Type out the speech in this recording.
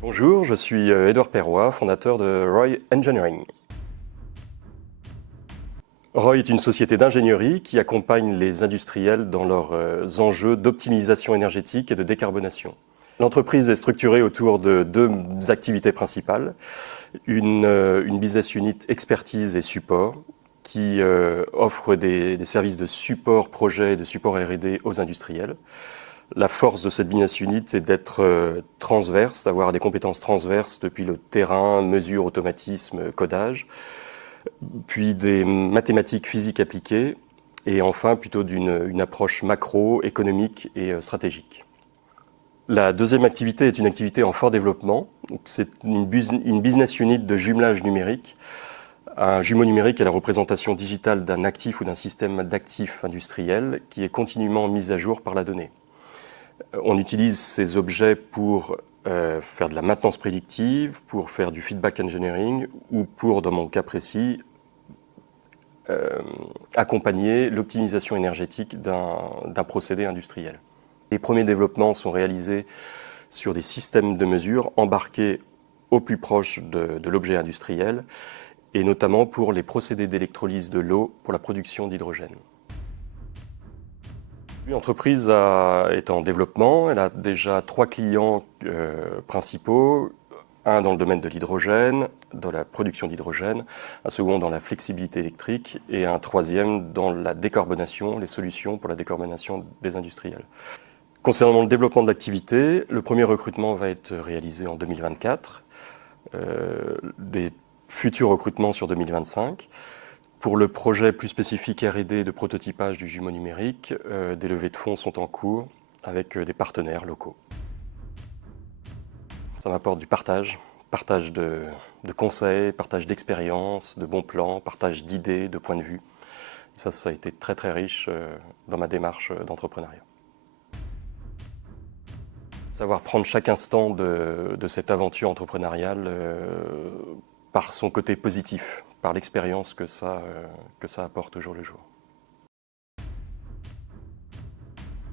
Bonjour, je suis Édouard Perroy, fondateur de Roy Engineering. Roy est une société d'ingénierie qui accompagne les industriels dans leurs enjeux d'optimisation énergétique et de décarbonation. L'entreprise est structurée autour de deux activités principales. Une business unit expertise et support qui offre des services de support projet et de support R&D aux industriels. La force de cette business unit est d'être transverse, d'avoir des compétences transverses depuis le terrain, mesure, automatisme, codage, puis des mathématiques physiques appliquées, et enfin plutôt d'une approche macro, économique et stratégique. La deuxième activité est une activité en fort développement. C'est une business unit de jumelage numérique. Un jumeau numérique est la représentation digitale d'un actif ou d'un système d'actifs industriels qui est continuellement mis à jour par la donnée. On utilise ces objets pour faire de la maintenance prédictive, pour faire du feedback engineering ou pour, dans mon cas précis, accompagner l'optimisation énergétique d'un procédé industriel. Les premiers développements sont réalisés sur des systèmes de mesure embarqués au plus proche de l'objet industriel et notamment pour les procédés d'électrolyse de l'eau pour la production d'hydrogène. L'entreprise est en développement, elle a déjà 3 clients principaux, un dans le domaine de l'hydrogène, dans la production d'hydrogène, un second dans la flexibilité électrique et un troisième dans la décarbonation, les solutions pour la décarbonation des industriels. Concernant le développement de l'activité, le premier recrutement va être réalisé en 2024, des futurs recrutements sur 2025. Pour le projet plus spécifique R&D de prototypage du jumeau numérique, des levées de fonds sont en cours avec des partenaires locaux. Ça m'apporte du partage de conseils, partage d'expériences, de bons plans, partage d'idées, de points de vue. Ça a été très très riche dans ma démarche d'entrepreneuriat. Savoir prendre chaque instant de cette aventure entrepreneuriale par son côté positif, par l'expérience que ça apporte au jour le jour.